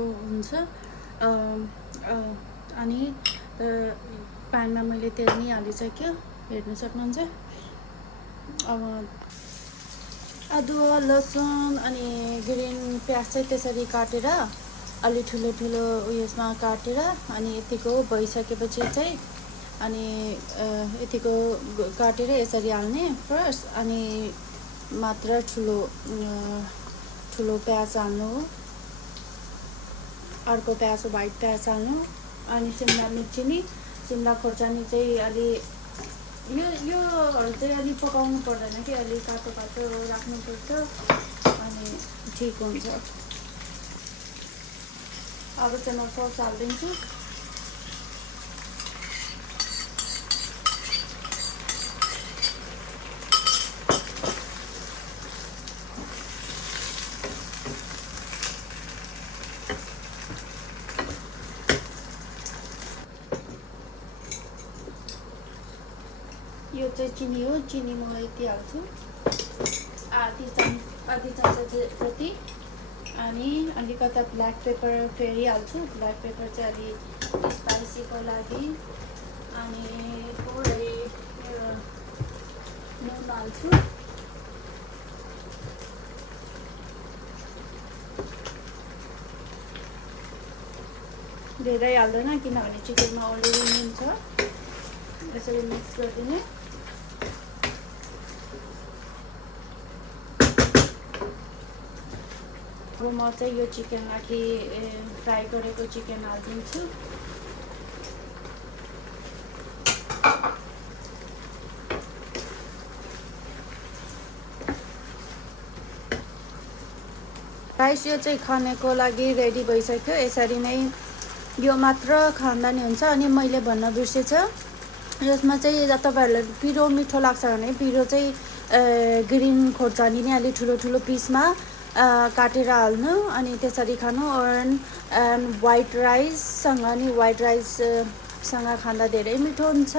हुन्छ अनि प्यानमा मैले तेल नि हालिसक्यो, हेर्न सक्नुहुन्छ। अब अदुवा लसुन अनि ग्रिन प्याज चाहिँ त्यसरी काटेर अलि ठुलो ठुलो उयसमा काटेर अनि यतिको भइसकेपछि चाहिँ अनि यतिको काटेर यसरी हाल्ने फर्स्ट, अनि मात्र ठुलो प्याज हाल्नु, अर्को प्याज व्हाइट प्याज हाल्नु, अनि सिमला मिर्ची नि सिमला खोर्सानी चाहिँ अलि योहरू चाहिँ अलि पकाउनु पर्दैन कि, अलि काटो काटो राख्नुपर्छ अनि ठिक हुन्छ। अब चाहिँ म सस हालिदिन्छु। यो चाहिँ चिनी हो, चिनी म यति हाल्छु, आधी चम्चा जति, अनि अलिकता ब्ल्याक पेपर फेरि हाल्छु। ब्ल्याक पेपर चाहिँ अलि स्पाइसीको लागि, अनि थोरै नुन हाल्छु। धेरै हाल्दैन किनभने चिकनमा अलरेडी नुन छ। यसरी मिक्स गरिदिने। अब म चाहिँ यो चिकनमाथि फ्राई गरेको चिकन हालिदिन्छु। राइस यो चाहिँ खानेको लागि रेडी भइसक्यो। यसरी नै यो मात्र खाँदा नि हुन्छ। अनि मैले भन्न बिर्सेछ, यसमा चाहिँ तपाईँहरूलाई पिरो मिठो लाग्छ भने पिरो चाहिँ ग्रिन खोर्सानी नै अलि ठुलो ठुलो पिसमा काटेर हाल्नु, अनि त्यसरी खानु। एन्ड व्हाइट राइससँग नि व्हाइट राइससँग खाँदा धेरै मिठो हुन्छ।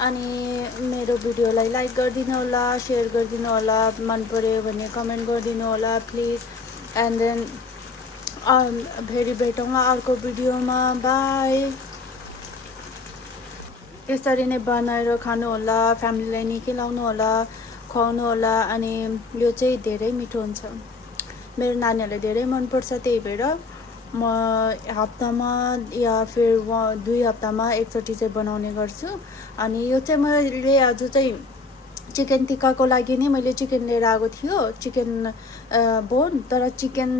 अनि मेरो भिडियोलाई लाइक गरिदिनु होला, सेयर गरिदिनु होला, मन पर्यो भने कमेन्ट गरिदिनु होला प्लिज। एन्ड देन फेरि भेटौँला अर्को भिडियोमा। बाई। यसरी नै बनाएर खानु होला, फ्यामिलीलाई नि खिलाउनु होला, खुवाउनु होला। अनि यो चाहिँ धेरै मिठो हुन्छ, मेरो नानीहरूलाई धेरै मनपर्छ। त्यही भएर म हप्तामा या फिर 2 हप्तामा एकचोटि चाहिँ बनाउने गर्छु। अनि यो चाहिँ मैले आज चाहिँ चिकन टिक्काको लागि नै मैले चिकन लिएर आएको थियो, चिकन बोन। तर चिकन